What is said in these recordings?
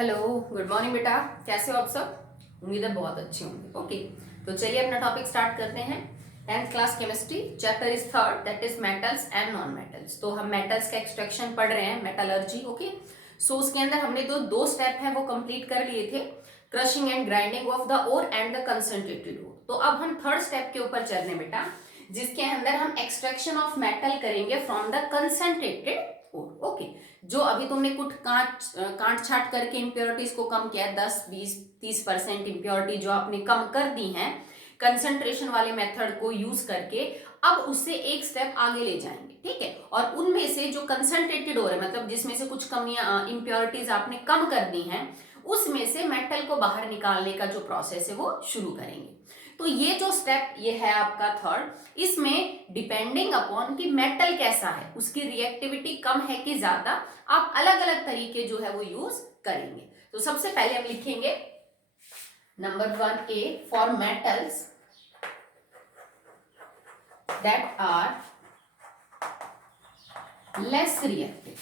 Hello, good morning बेटा। कैसे हो आप सब? उम्मीद है बहुत अच्छे होंगे। ओके, तो चलिए अपना टॉपिक स्टार्ट करते हैं। 10th class chemistry, chapter is third, that is metals and non metals. तो हम मेटल्स का एक्सट्रैक्शन पढ़ रहे हैं, मेटलर्जी। ओके, सो उसके अंदर हमने दो स्टेप है वो कंप्लीट कर लिए थे, crushing and grinding of the ore and the concentrated ore. तो अब हम थर्ड स्टेप के ऊपर चल रहे हैं बेटा, जिसके अंदर हम एक्सट्रैक्शन ऑफ मेटल करेंगे from the concentrated ore. Okay, जो अभी तुमने कुछ कांट छाट करके इंप्योरिटीज को कम किया है, 10, 20, 30% इंप्योरिटी जो आपने कम कर दी हैं कंसंट्रेशन वाले मेथड को यूज करके, अब उससे एक स्टेप आगे ले जाएंगे। ठीक है, और उनमें से जो कंसंट्रेटेड हो रहा है, मतलब जिसमें से कुछ कमियां इंप्योरिटीज आपने कम कर दी हैं, उसमें से मेटल को बाहर निकालने का जो प्रोसेस है वो शुरू करेंगे। तो ये जो स्टेप ये है आपका थर्ड, इसमें डिपेंडिंग अपॉन कि मेटल कैसा है, उसकी रिएक्टिविटी कम है कि ज्यादा, आप अलग अलग तरीके जो है वो यूज करेंगे। तो सबसे पहले हम लिखेंगे number 1A for metals that are less reactive.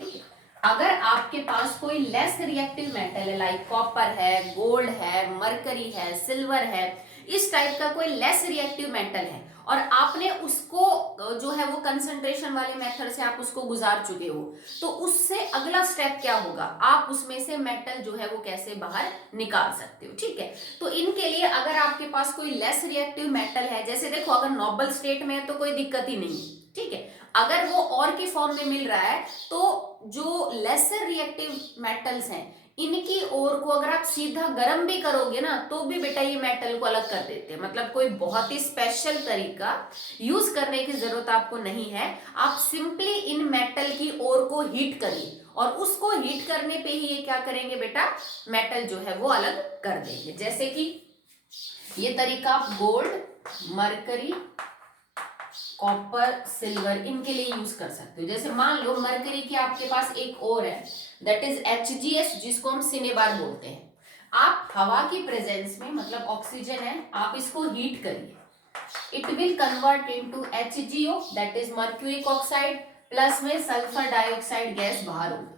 ठीक है, अगर आपके पास कोई लेस रिएक्टिव मेटल है, लाइक कॉपर है, गोल्ड है, मरकरी है, सिल्वर है, इस टाइप का कोई लेस रिएक्टिव मेटल है और आपने उसको जो है वो कंसंट्रेशन वाले मेथड से आप उसको गुजार चुके हो, तो उससे अगला स्टेप क्या होगा, आप उसमें से मेटल जो है वो कैसे बाहर निकाल सकते हो। ठीक है, तो इनके लिए अगर आपके पास कोई लेस रिएक्टिव मेटल है, जैसे देखो अगर नोबल स्टेट में है तो कोई दिक्कत ही नहीं। ठीक है, अगर वो और की फॉर्म में मिल रहा है तो जो लेसर रिएक्टिव मेटल्स हैं इनकी ओर को अगर आप सीधा गर्म भी करोगे ना तो भी बेटा ये मेटल को अलग कर देते हैं। मतलब कोई बहुत ही स्पेशल तरीका यूज करने की जरूरत आपको नहीं है, आप सिंपली इन मेटल की ओर को हीट करिए और उसको हीट करने पे ही ये क्या करेंगे बेटा, मेटल जो है वो अलग कर देंगे। जैसे कि ये तरीका आप गोल्ड, मरकरी, कॉपर, सिल्वर इनके लिए यूज कर सकते हो। जैसे मान लो मरकरी की आपके पास एक और है, दैट इज HgS, जिसको हम सिनेबार बोलते हैं। आप हवा की प्रेजेंस में, मतलब ऑक्सीजन है, आप इसको हीट करिए, it will convert into HgO, that is mercuric oxide, plus में सल्फर डाइऑक्साइड गैस बाहर होगी।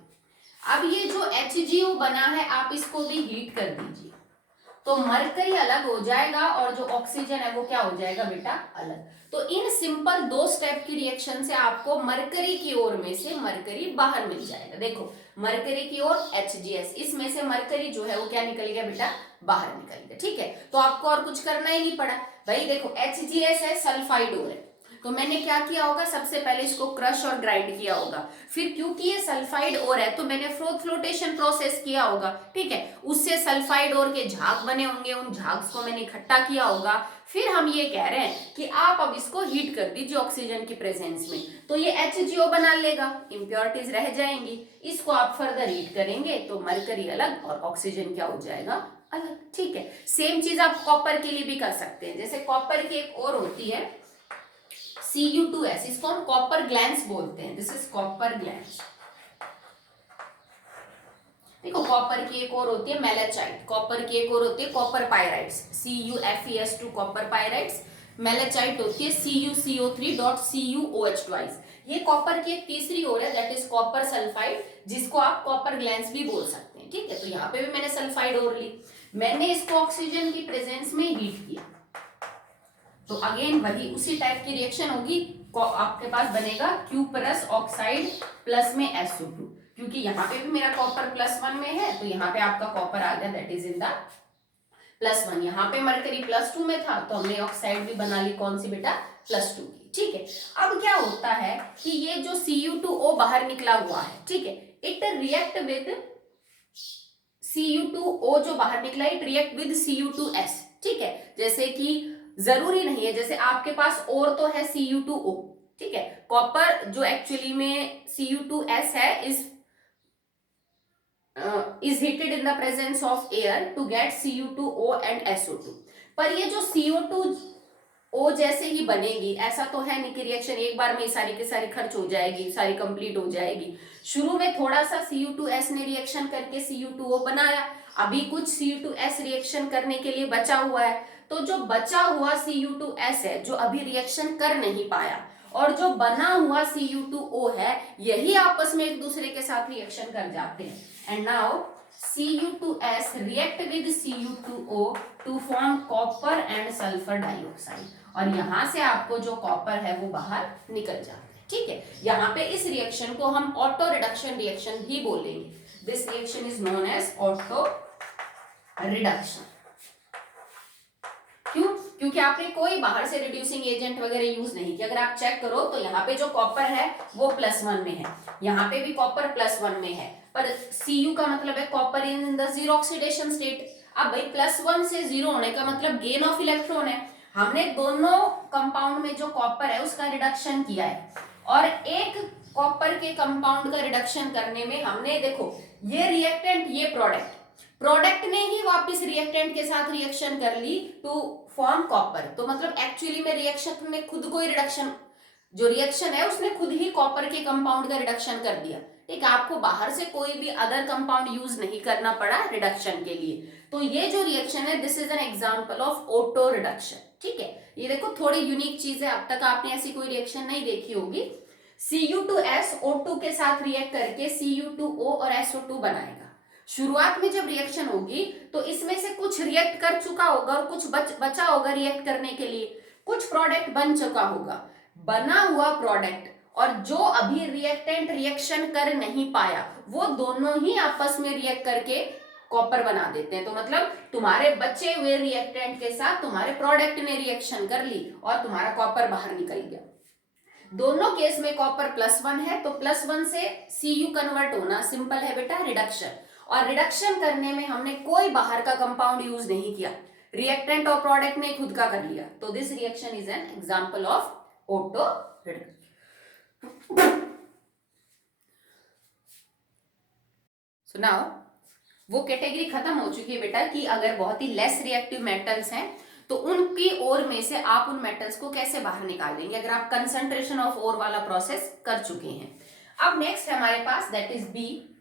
अब ये जो HgO बना है आप इसको भी हीट कर दीजिए, तो मरकरी अलग हो जाएगा और जो ऑक्सीजन है वो क्या हो जाएगा बेटा, अलग। तो इन सिंपल दो स्टेप की रिएक्शन से आपको मरकरी की ओर में से मरकरी बाहर मिल जाएगा। देखो मरकरी की ओर HgS, इसमें से मरकरी जो है वो क्या निकल गया बेटा, बाहर निकल गया। ठीक है, तो आपको और कुछ करना ही नहीं पड़ा भाई। देखो HgS है, सल्फाइड ओर है, तो मैंने क्या किया होगा, सबसे पहले इसको क्रश और ग्राइंड किया होगा, फिर क्योंकि ये सल्फाइड ओर है तो मैंने फ्लोटेशन प्रोसेस किया होगा। ठीक है, उससे सल्फाइड ओर के झाग बने होंगे, उन झाग को मैंने इकट्ठा किया होगा। फिर हम ये कह रहे हैं कि आप अब इसको हीट कर दीजिए ऑक्सीजन की प्रेजेंस में, तो ये HgO बना लेगा, इंप्योरिटीज रह जाएंगी, इसको आप फर्दर हीट करेंगे तो मरकरी अलग और ऑक्सीजन क्या हो जाएगा, अलग। ठीक है, सेम चीज आप कॉपर के लिए भी कर सकते हैं। जैसे कॉपर की एक और होती है Cu2S, इसको हम कॉपर ग्लैंस बोलते हैं, दिस इज कॉपर ग्लैंस। देखो कॉपर की एक और होती है मेलाचाइट, कॉपर की एक और होती है कॉपर पायराइड्स, CuFeS2 कॉपर पायराइड्स, मेलाचाइट होती है CuCO3.CuOH2। ये कॉपर की एक तीसरी ओर है, दैट इज कॉपर सल्फाइड, जिसको आप कॉपर ग्लैंस भी बोल सकते हैं। ठीक है, तो यहाँ पे भी मैंने सल्फाइड ओर ली, मैंने इसको ऑक्सीजन की प्रेजेंस में हीट किया, तो अगेन वही उसी टाइप की रिएक्शन होगी, आपके पास बनेगा Q+ ऑक्साइड प्लस में SO2, क्योंकि यहाँ पे भी मेरा कॉपर +1 में है तो यहाँ पे आपका कॉपर आ गया, दैट इज इन द +1। यहाँ पे मरकरी +2 में था तो हमने ऑक्साइड भी बना ली, कौन सी बेटा, +2 की। ठीक है, अब क्या होता है कि ये जो Cu2O बाहर निकला हुआ है, ठीक है, इट रिएक्ट विद Cu2O जो बाहर निकला, इट रिएक्ट विद Cu2S। ठीक है, जैसे कि जरूरी नहीं है, जैसे आपके पास और तो है Cu2O, ठीक है, कॉपर जो एक्चुअली में Cu2S है is heated in the presence of air to get Cu2O and SO2। पर ये जो CO2O जैसे ही बनेगी, ऐसा तो है नहीं कि रिएक्शन एक बार में सारी की सारी खर्च हो जाएगी, सारी कंप्लीट हो जाएगी। शुरू में थोड़ा सा Cu2S ने रिएक्शन करके Cu2O बनाया, अभी कुछ Cu2S रिएक्शन करने के लिए बचा हुआ है, तो जो बचा हुआ Cu2S है जो अभी रिएक्शन कर नहीं पाया, और जो बना हुआ Cu2O है, यही आपस में एक दूसरे के साथ रिएक्शन कर जाते हैं। And now Cu2s react with Cu2o to form copper and sulphur dioxide, और यहां से आपको जो कॉपर है वो बाहर निकल जाता है। ठीक है, यहाँ पे इस रिएक्शन को हम ऑटो रिडक्शन रिएक्शन भी बोलेंगे। This reaction is known as auto reduction. क्यों? क्योंकि आपने कोई बाहर से रिड्यूसिंग एजेंट वगैरह यूज नहीं किया। अगर आप चेक करो तो यहाँ पे जो कॉपर है वो +1 में है, यहाँ पे भी कॉपर +1 में है, पर Cu का मतलब है copper in the zero oxidation state. अब भाई +1 से 0 होने का मतलब गेन ऑफ इलेक्ट्रॉन है। हमने दोनों कंपाउंड में जो कॉपर है उसका रिडक्शन किया है, और एक कॉपर के कंपाउंड का रिडक्शन करने में हमने देखो ये रिएक्टेंट ये प्रोडक्ट ने ही वापस रिएक्टेंट के साथ रिएक्शन कर ली टू फॉर्म कॉपर। तो मतलब एक्चुअली में रिएक्शन ने खुद को ही रिडक्शन, जो रिएक्शन है उसने खुद ही कॉपर के कंपाउंड का रिडक्शन कर दिया। ठीक है, आपको बाहर से कोई भी अदर कंपाउंड यूज नहीं करना पड़ा रिडक्शन के लिए। तो ये जो रिएक्शन है this is an example of auto reduction. ठीक है, ये देखो थोड़ी यूनिक चीज है, अब तक आपने ऐसी कोई रिएक्शन नहीं देखी होगी। Cu2s O2 के साथ रिएक्ट करके Cu2O और SO2 बनाएगा। शुरुआत में जब रिएक्शन होगी तो इसमें से कुछ रिएक्ट कर चुका होगा और कुछ बचा होगा रिएक्ट करने के लिए, कुछ प्रोडक्ट बन चुका होगा। बना हुआ प्रोडक्ट और जो अभी रिएक्टेंट रिएक्शन कर नहीं पाया वो दोनों ही आपस में रिएक्ट करके कॉपर बना देते हैं। तो मतलब तुम्हारे बचे हुए रिएक्टेंट के साथ तुम्हारे प्रोडक्ट ने रिएक्शन कर ली और तुम्हारा कॉपर बाहर निकल गया। दोनों केस में कॉपर +1 है, तो +1 से Cu कन्वर्ट होना सिंपल है बेटा रिडक्शन, और रिडक्शन करने में हमने कोई बाहर का कंपाउंड यूज नहीं किया, रिएक्टेंट और प्रोडक्ट ने खुद का कर लिया। तो this reaction is an example of auto reduction. So now वो कैटेगरी खत्म हो चुकी है बेटा कि अगर बहुत ही लेस रिएक्टिव मेटल्स हैं तो उनकी ओर में से आप उन मेटल्स को कैसे बाहर निकालेंगे, अगर आप कंसंट्रेशन ऑफ ओर वाला प्रोसेस कर चुके हैं। अब नेक्स्ट हमारे पास that is B,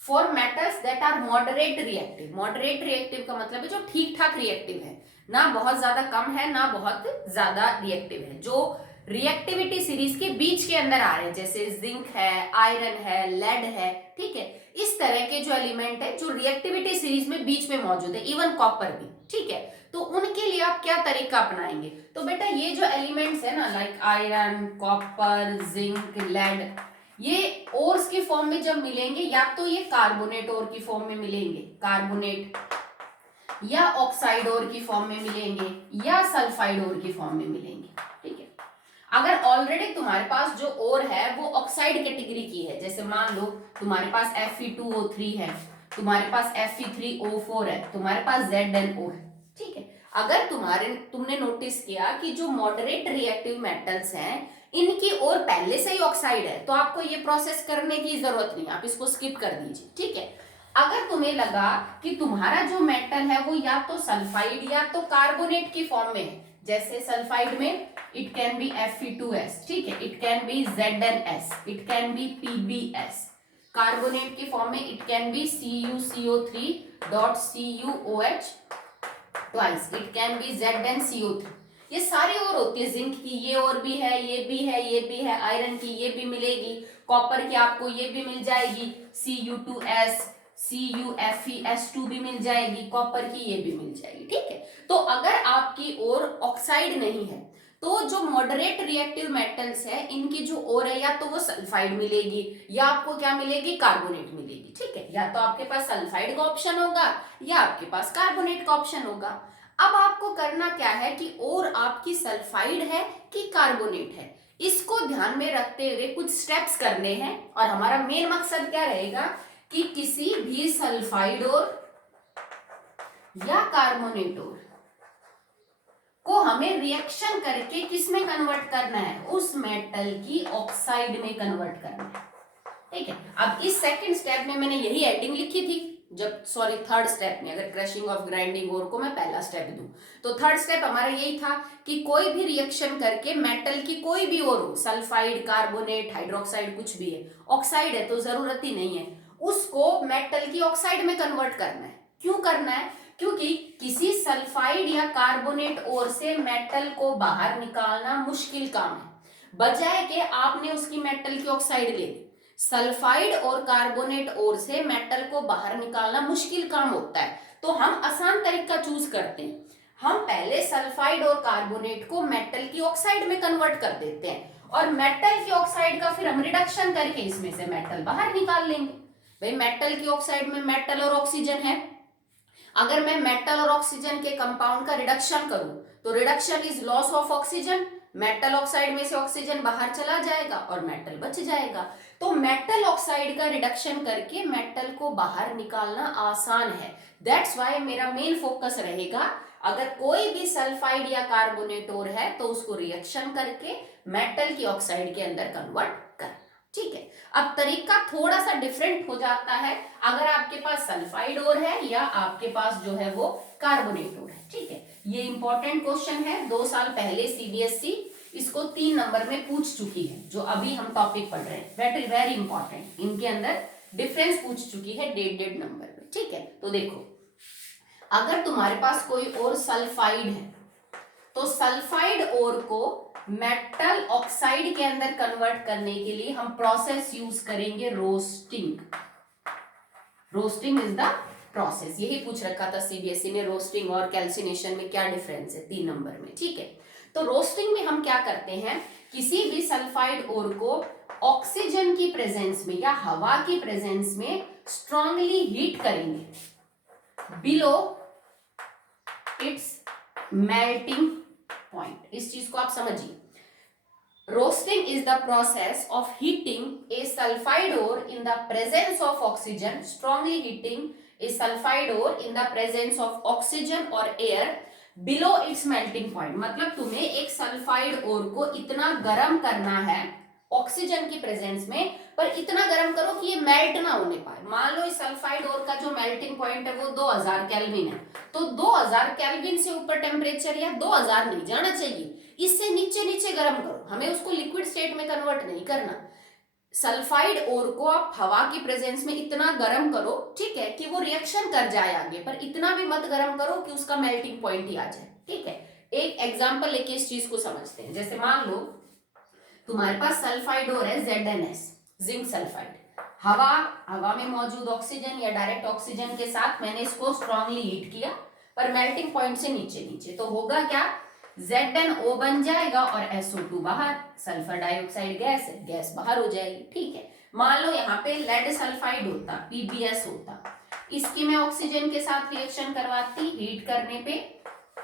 for metals that are moderate reactive. Moderate reactive का मतलब है जो ठीक ठाक रिएक्टिव है, ना बहुत ज्यादा कम है ना बहुत ज्यादा रिएक्टिव है, जो रिएक्टिविटी सीरीज के बीच के अंदर आ रहे हैं, जैसे जिंक है, आयरन है, लेड है। ठीक है, इस तरह के जो एलिमेंट है जो रिएक्टिविटी सीरीज में बीच में मौजूद है, इवन कॉपर भी। ठीक है, तो उनके लिए आप क्या तरीका अपनाएंगे? तो बेटा ये जो एलिमेंट्स है ना like iron, copper, zinc, lead, ये ओर्स की फॉर्म में जब मिलेंगे या तो ये कार्बोनेट ओर की फॉर्म में मिलेंगे, कार्बोनेट, या ऑक्साइड ओर की फॉर्म में मिलेंगे, या सल्फाइड ओर की फॉर्म में मिलेंगे। ठीक है, अगर ऑलरेडी तुम्हारे पास जो ओर है वो ऑक्साइड कैटेगरी की है, जैसे मान लो तुम्हारे पास Fe2O3 है, तुम्हारे पास Fe3O4 है, तुम्हारे पास ZnO है। ठीक है, अगर तुमने नोटिस किया कि जो मॉडरेट रिएक्टिव मेटल्स हैं इनकी ओर पहले से ही ऑक्साइड है तो आपको ये प्रोसेस करने की जरूरत नहीं, आप इसको स्किप कर दीजिए। ठीक है, अगर तुम्हें लगा कि तुम्हारा जो मेटल है वो या तो सल्फाइड या तो कार्बोनेट की फॉर्म में है, जैसे सल्फाइड में इट कैन बी Fe2S, ठीक है, it can be ZnS, it can be PbS, carbonate की फॉर्म में it can be CuCO3.CuOH twice, it can be ZnCO3। ये सारी और होती है, जिंक की ये और भी है, ये भी है, ये भी है, आयरन की ये भी मिलेगी, कॉपर की आपको ये भी मिल जाएगी, Cu2S, CuFeS2 भी मिल जाएगी, कॉपर की ये भी मिल जाएगी। ठीक है, तो अगर आपकी ओर ऑक्साइड नहीं है तो जो मॉडरेट रिएक्टिव मेटल्स है इनकी जो ओर है या तो वो सल्फाइड मिलेगी या आपको क्या मिलेगी, कार्बोनेट मिलेगी। ठीक है, या तो आपके पास सल्फाइड का ऑप्शन होगा या आपके पास कार्बोनेट का ऑप्शन होगा। अब आपको करना क्या है कि ओर आपकी सल्फाइड है कि कार्बोनेट है, इसको ध्यान में रखते हुए कुछ स्टेप्स करने हैं, और हमारा मेन मकसद क्या रहेगा कि किसी भी सल्फाइड ओर या कार्बोनेट ओर को हमें रिएक्शन करके किसमें कन्वर्ट करना है, उस मेटल की ऑक्साइड में कन्वर्ट करना है। ठीक है, अब इस सेकंड स्टेप में मैंने यही हेडिंग लिखी थी, जब सॉरी थर्ड स्टेप में, अगर क्रशिंग ऑफ ग्राइंडिंग ओर को मैं पहला स्टेप दूं तो थर्ड स्टेप हमारा यही था कि कोई भी रिएक्शन करके मेटल की कोई भी ओर हो, सल्फाइड, कार्बोनेट, हाइड्रोक्साइड, कुछ भी है, ऑक्साइड है तो जरूरत ही नहीं है, उसको मेटल की ऑक्साइड में कन्वर्ट करना है। क्यों करना है? क्योंकि किसी सल्फाइड या कार्बोनेट ओर से मेटल को बाहर निकालना मुश्किल काम है, बजाय के आपने उसकी मेटल की ऑक्साइड ले ली। सल्फाइड और कार्बोनेट ओर से मेटल को बाहर निकालना मुश्किल काम होता है, तो हम आसान तरीका चूज करते हैं। हम पहले सल्फाइड और कार्बोनेट को मेटल की ऑक्साइड में कन्वर्ट कर देते हैं और मेटल की ऑक्साइड का फिर हम रिडक्शन करके इसमें से मेटल बाहर निकाल लेंगे। भाई मेटल की ऑक्साइड में मेटल और ऑक्सीजन है, अगर मैं मेटल और ऑक्सीजन के कंपाउंड का रिडक्शन करूं तो reduction is loss of oxygen, metal oxide में से ऑक्सीजन बाहर चला जाएगा और मेटल बच जाएगा। तो मेटल ऑक्साइड का रिडक्शन करके मेटल को बाहर निकालना आसान है। दैट्स वाई मेरा मेन फोकस रहेगा, अगर कोई भी सल्फाइड या कार्बोनेट और है तो उसको रिएक्शन करके मेटल की ऑक्साइड के अंदर कन्वर्ट करना। ठीक है, अब तरीका थोड़ा सा डिफरेंट हो जाता है अगर आपके पास सल्फाइड और है या आपके पास जो है वो कार्बोनेट और है। ठीक है, ये इंपॉर्टेंट क्वेश्चन है, 2 साल पहले सीबीएसई इसको 3 नंबर में पूछ चुकी है, जो अभी हम टॉपिक पढ़ रहे हैं, वेरी वेरी इंपॉर्टेंट। इनके अंदर डिफरेंस पूछ चुकी है डेढ़ नंबर में। ठीक है, तो देखो अगर तुम्हारे पास कोई और सल्फाइड है तो सल्फाइड और को मेटल ऑक्साइड के अंदर कन्वर्ट करने के लिए हम प्रोसेस यूज करेंगे roasting. Roasting is the process, यही पूछ रखा था सीबीएसई ने, रोस्टिंग और कैल्सिनेशन में क्या डिफरेंस है 3 नंबर में। ठीक है, तो रोस्टिंग में हम क्या करते हैं, किसी भी सल्फाइड ओर को ऑक्सीजन की प्रेजेंस में या हवा की प्रेजेंस में स्ट्रांगली हीट करेंगे बिलो इट्स मेल्टिंग पॉइंट। इस चीज को आप समझिए, roasting is the process of heating a sulphide ore in the presence of oxygen, strongly heating a sulphide ore in the presence of oxygen और air below its melting point. मतलब तुम्हें एक sulphide ओर को इतना गर्म करना है ऑक्सीजन की प्रेजेंस में, पर इतना गर्म करो कि ये मेल्ट ना होने पाए। मान लो इस सल्फाइड ओर का जो मेल्टिंग पॉइंट है वो 2000 केल्विन है, तो 2000 केल्विन से ऊपर टेम्परेचर या 2000 नहीं जाना चाहिए, इससे नीचे नीचे गर्म करो, हमें उसको लिक्विड स्टेट में कन्वर्ट नहीं करना। सल्फाइड ओर को आप हवा की प्रेजेंस में इतना गर्म करो, ठीक है, कि वो रिएक्शन कर जाए आगे, पर इतना भी मत गर्म करो कि उसका मेल्टिंग पॉइंट ही आ जाए। ठीक है, एक एग्जांपल लेके इस चीज को समझते हैं। जैसे मान लो तुम्हारे पास सल्फाइड और है ZnS, जिंक सल्फाइड, हवा में मौजूद ऑक्सीजन या डायरेक्ट ऑक्सीजन के साथ मैंने इसको स्ट्रांगली हीट किया, पर मेल्टिंग पॉइंट से नीचे नीचे, तो होगा क्या, ZnO बन जाएगा और SO2 बाहर, सल्फर डाइऑक्साइड गैस है, गैस बाहर हो जाएगी। ठीक है, मान लो यहाँ पे लेड सल्फाइड होता, PbS होता, इसकी मैं ऑक्सीजन के साथ रिएक्शन करवाती, हीट करने पे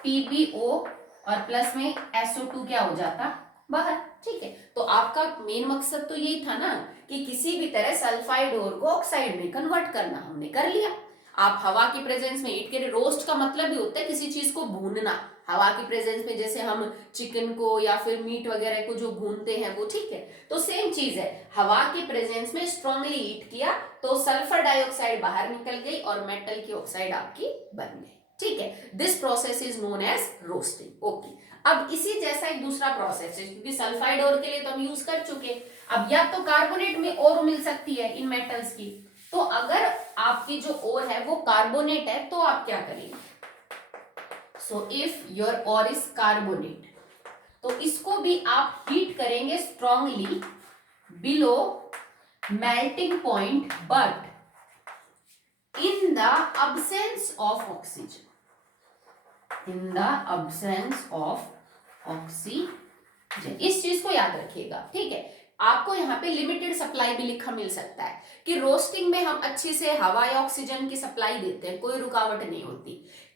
PbO और प्लस में SO2 क्या हो जाता, बाहर। ठीक है, तो आपका मेन मकसद तो यही था ना कि किसी भी तरह सल्फाइड ओर को ऑक्साइड में कन्वर्ट करना, हमने कर लिया। आप हवा की प्रेजेंस में हीट करें, रोस्ट का मतलब ही होता है किसी चीज को भूनना, हवा की प्रेजेंस में, जैसे हम चिकन को या फिर मीट वगैरह को जो भूनते हैं वो। ठीक है, तो सेम चीज है, हवा की प्रेजेंस में स्ट्रांगली हीट किया तो सल्फर डाइऑक्साइड बाहर निकल गई और मेटल की ऑक्साइड आपकी बन गई। ठीक है, this process is known as roasting. Okay, अब इसी जैसा एक दूसरा प्रोसेस है, क्योंकि सल्फाइड ओर के लिए तो हम यूज कर चुके, अब या तो कार्बोनेट में ओर मिल सकती है इन मेटल्स की, तो अगर आपकी जो ओर है वो कार्बोनेट है तो आप क्या करेंगे, so if your ore is carbonate तो इसको भी आप हीट करेंगे strongly below melting point but in the absence of oxygen, in the absence of oxygen. इस चीज को याद रखिएगा। ठीक है, आपको यहाँ पे लिमिटेड सप्लाई भी लिखा मिल सकता है कि रोस्टिंग में हम अच्छे से हवा या ऑक्सीजन की सप्लाई देते हैं, कोई रुकावट नहीं होती।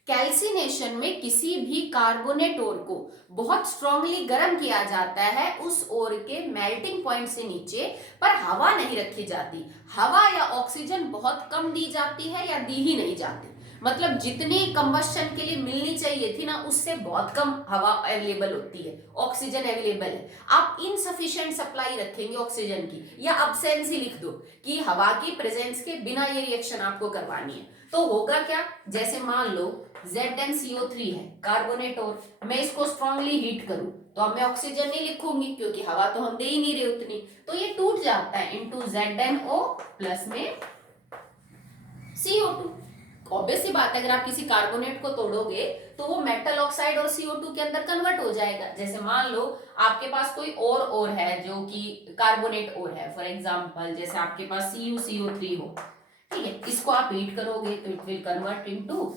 कैल्सिनेशन में किसी भी कार्बोनेट ओर को बहुत स्ट्रांगली गर्म किया जाता है, उस ओर के मेल्टिंग पॉइंट से नीचे, पर हवा नहीं रखी जाती, हवा या ऑक्सीजन बहुत कम दी जाती है या दी ही नहीं जाती, मतलब जितनी कंबस्शन के लिए मिलनी चाहिए थी ना उससे बहुत कम हवा अवेलेबल होती है, ऑक्सीजन अवेलेबल है। आप इनसफिशिएंट सप्लाई रखेंगे ऑक्सीजन की, या अब्सेंस ही लिख दो कि हवा की प्रेजेंस के बिना ये रिएक्शन आपको करवानी है, तो होगा क्या, जैसे मान लो ZnCO3 है कार्बोनेट और मैं इसको स्ट्रांगली हीट करूं तो अब मैं ऑक्सीजन नहीं लिखूंगी क्योंकि हवा तो हम दे ही नहीं रहे उतनी, तो ये टूट जाता है इनटू ZnO प्लस में CO2। ऑब्वियस सी बात है, अगर आप किसी कार्बोनेट को तोड़ोगे तो वो मेटल ऑक्साइड और CO2 के अंदर कन्वर्ट हो जाएगा। जैसे मान लो आपके पास कोई और है जो कि कार्बोनेट और है, फॉर एग्जांपल जैसे आपके पास CuCO3 हो, ठीक है, इसको आप हीट करोगे तो it will convert into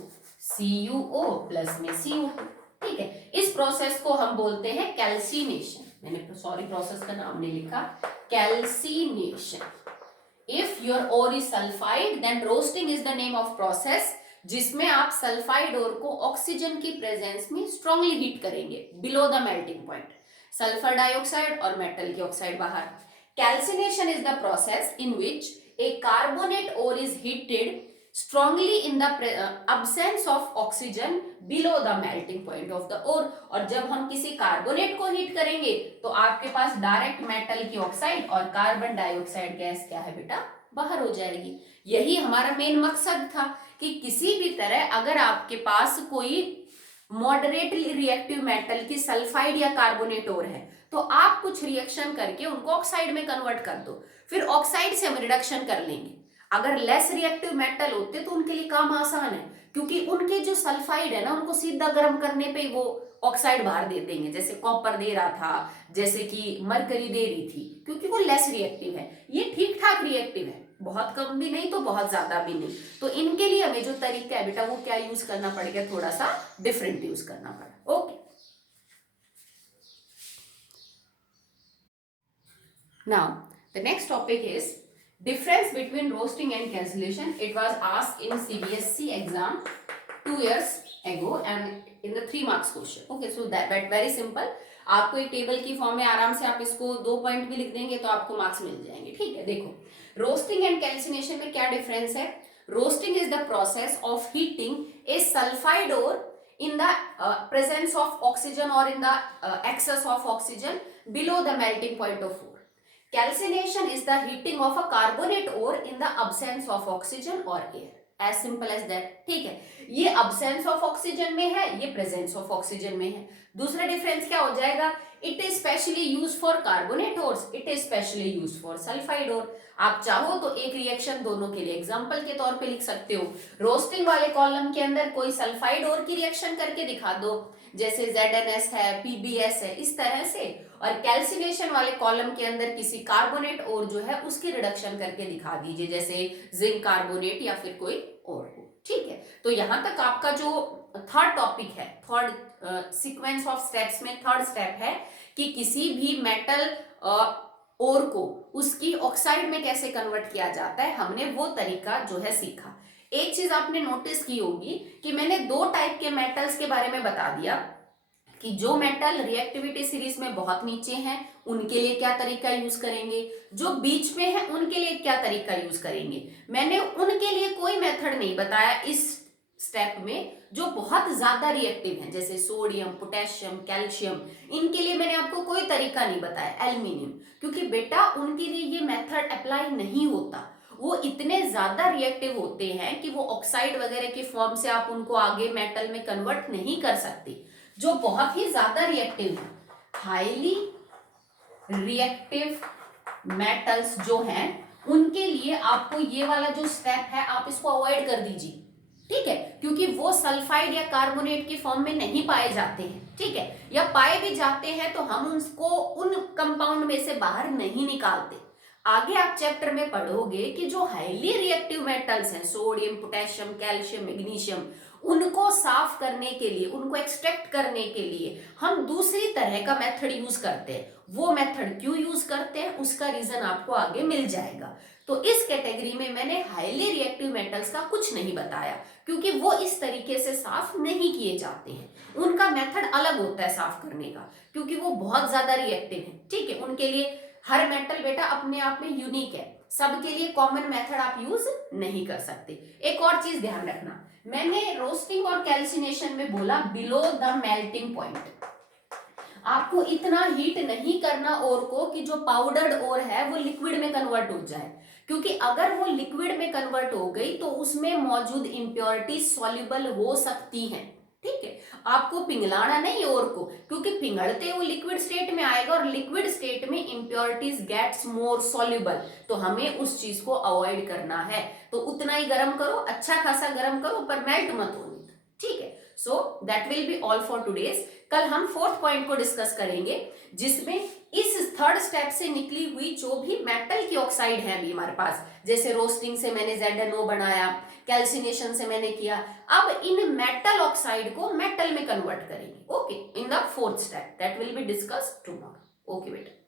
CuO plus में CO2, ठीक है। इस प्रोसेस को हम बोलते हैं कैल्सिनेशन। मैंने सॉरी प्रोसेस का नाम नहीं लिखा, calcination. If your ore is sulfide, then roasting is the name of process जिसमें आप सल्फाइड ओर को ऑक्सीजन की प्रेजेंस में स्ट्रांगली हीट करेंगे below the melting point, sulphur dioxide और मेटल की ऑक्साइड बाहर। Calcination is the process in which a carbonate ore is heated strongly in the absence of oxygen below the melting point of the ore। और जब हम किसी carbonate को heat करेंगे तो आपके पास डायरेक्ट मेटल की ऑक्साइड और कार्बन डाइऑक्साइड गैस क्या है बेटा, बाहर हो जाएगी। यही हमारा मेन मकसद था कि किसी भी तरह अगर आपके पास कोई मॉडरेटली रिएक्टिव मेटल की सल्फाइड या कार्बोनेट ओर है तो आप कुछ रिएक्शन करके उनको ऑक्साइड में कन्वर्ट कर दो, फिर ऑक्साइड से हम रिडक्शन कर लेंगे। अगर लेस रिएक्टिव मेटल होते तो उनके लिए काम आसान है, क्योंकि उनके जो सल्फाइड है ना उनको सीधा गर्म करने पे वो ऑक्साइड बाहर दे देंगे, जैसे कॉपर दे रहा था, जैसे कि मरकरी दे रही थी, क्योंकि वो लेस रिएक्टिव है। ये ठीक ठाक रिएक्टिव है, बहुत कम भी नहीं तो बहुत ज्यादा भी नहीं। तो इनके लिए हमें जो तरीका है बेटा वो क्या यूज करना पड़ेगा, थोड़ा सा डिफरेंट यूज करना पड़ेगा। Okay, now the next topic is difference between roasting and cancellation. It was asked in CBSE exam 2 years ago and in the 3 marks question. Okay, so that very simple. आपको एक table की form में आराम से आप इसको 2 point भी लिख देंगे तो आपको मार्क्स मिल जाएंगे, ठीक है। देखो, रोस्टिंग एंड कैल्सिनेशन में क्या डिफरेंस है। Roasting is the process of heating a sulphide ore in the presence of oxygen or in the excess of oxygen below the melting point of ore. Calcination is the heating of a carbonate ore in the absence of oxygen or air. As simple as that, ठीक है। ये absence of oxygen में है, ये presence of oxygen में है। दूसरा difference क्या हो जाएगा, it is specially use for carbonate ores, it is specially use for sulphide ore. आप चाहो तो एक रिएक्शन दोनों के लिए एग्जांपल के तौर पे लिख सकते हो। रोस्टिंग वाले कॉलम के अंदर कोई सल्फाइड ओर की रिएक्शन करके दिखा दो, जैसे ZnS है, PbS है, इस तरह से। और कैल्सिनेशन वाले कॉलम के अंदर किसी कार्बोनेट ओर जो है उसकी रिडक्शन करके दिखा दीजिए, जैसे जिंक कार्बोनेट या फिर कोई और हो, ठीक है। तो यहां तक आपका जो थर्ड टॉपिक है, थर्ड सीक्वेंस ऑफ स्टेप्स में थर्ड स्टेप है कि किसी भी मेटल ओर को उसकी ऑक्साइड में कैसे कन्वर्ट किया जाता है, हमने वो तरीका जो है सीखा। एक चीज आपने नोटिस की होगी कि मैंने 2 टाइप के मेटल्स के बारे में बता दिया कि जो मेटल रिएक्टिविटी सीरीज में बहुत नीचे हैं उनके लिए क्या तरीका यूज करेंगे, जो बीच में है उनके लिए क्या तरीका यूज करेंगे। मैंने उनके लिए कोई मेथड नहीं बताया इस स्टेप में जो बहुत ज्यादा रिएक्टिव हैं, जैसे सोडियम, पोटेशियम, कैल्शियम, इनके लिए मैंने आपको कोई तरीका नहीं बताया, एल्यूमिनियम, क्योंकि बेटा उनके लिए ये मेथड अप्लाई नहीं होता। वो इतने ज्यादा रिएक्टिव होते हैं कि वो ऑक्साइड वगैरह के फॉर्म से आप उनको आगे मेटल में कन्वर्ट नहीं कर सकते। जो बहुत ही ज्यादा रिएक्टिव है, हाईली रिएक्टिव मेटल्स जो हैं उनके लिए आपको ये वाला जो स्टेप है आप इसको अवॉइड कर दीजिए, ठीक है, क्योंकि वो सल्फाइड या कार्बोनेट के फॉर्म में नहीं पाए जाते हैं, ठीक है, या पाए भी जाते हैं तो हम उसको उन कंपाउंड में से बाहर नहीं निकालते। आगे आप चैप्टर में पढ़ोगे कि जो हाईली रिएक्टिव मेटल्स हैं, सोडियम, पोटेशियम, कैल्शियम, मैग्नीशियम, उनको साफ करने के लिए, उनको एक्सट्रैक्ट करने के लिए हम दूसरी तरह का मेथड यूज करते हैं। वो मेथड क्यों यूज करते हैं उसका रीजन आपको आगे मिल जाएगा। तो इस कैटेगरी में मैंने हाईली रिएक्टिव मेटल्स का कुछ नहीं बताया, क्योंकि वो इस तरीके से साफ नहीं किए जाते हैं, उनका मेथड अलग होता है साफ करने का, क्योंकि वो बहुत ज्यादा रिएक्टिव है, ठीक है। उनके लिए हर मेटल बेटा अपने आप में यूनिक है, सबके लिए कॉमन मेथड आप यूज नहीं कर सकते। एक और चीज ध्यान रखना, मैंने रोस्टिंग और कैल्सिनेशन में बोला बिलो द मेल्टिंग पॉइंट। आपको इतना हीट नहीं करना ओर को कि जो पाउडर्ड ओर है वो लिक्विड में कन्वर्ट हो जाए, क्योंकि अगर वो लिक्विड में कन्वर्ट हो गई तो उसमें मौजूद इंप्योरिटी सॉल्युबल हो सकती हैं, ठीक है, आपको पिघलाना नहीं और को, क्योंकि पिघलते वो लिक्विड स्टेट में आएगा और लिक्विड स्टेट में इम्प्योरिटीज गेट्स मोर सॉल्युबल, तो हमें उस चीज को अवॉइड करना है। तो उतना ही गर्म करो, अच्छा खासा गर्म करो, पर मेल्ट मत होने दो, ठीक है। So that will be all for today's. कल हम फोर्थ पॉइंट को डिस्कस करेंगे, जिसमें इस थर्ड स्टेप से निकली हुई जो भी मेटल की ऑक्साइड है अभी हमारे पास, जैसे रोस्टिंग से मैंने ZnO बनाया, कैल्सिनेशन से मैंने किया, अब इन मेटल ऑक्साइड को मेटल में कन्वर्ट करेंगे, okay, in the fourth step that will be discussed tomorrow. Okay बेटा।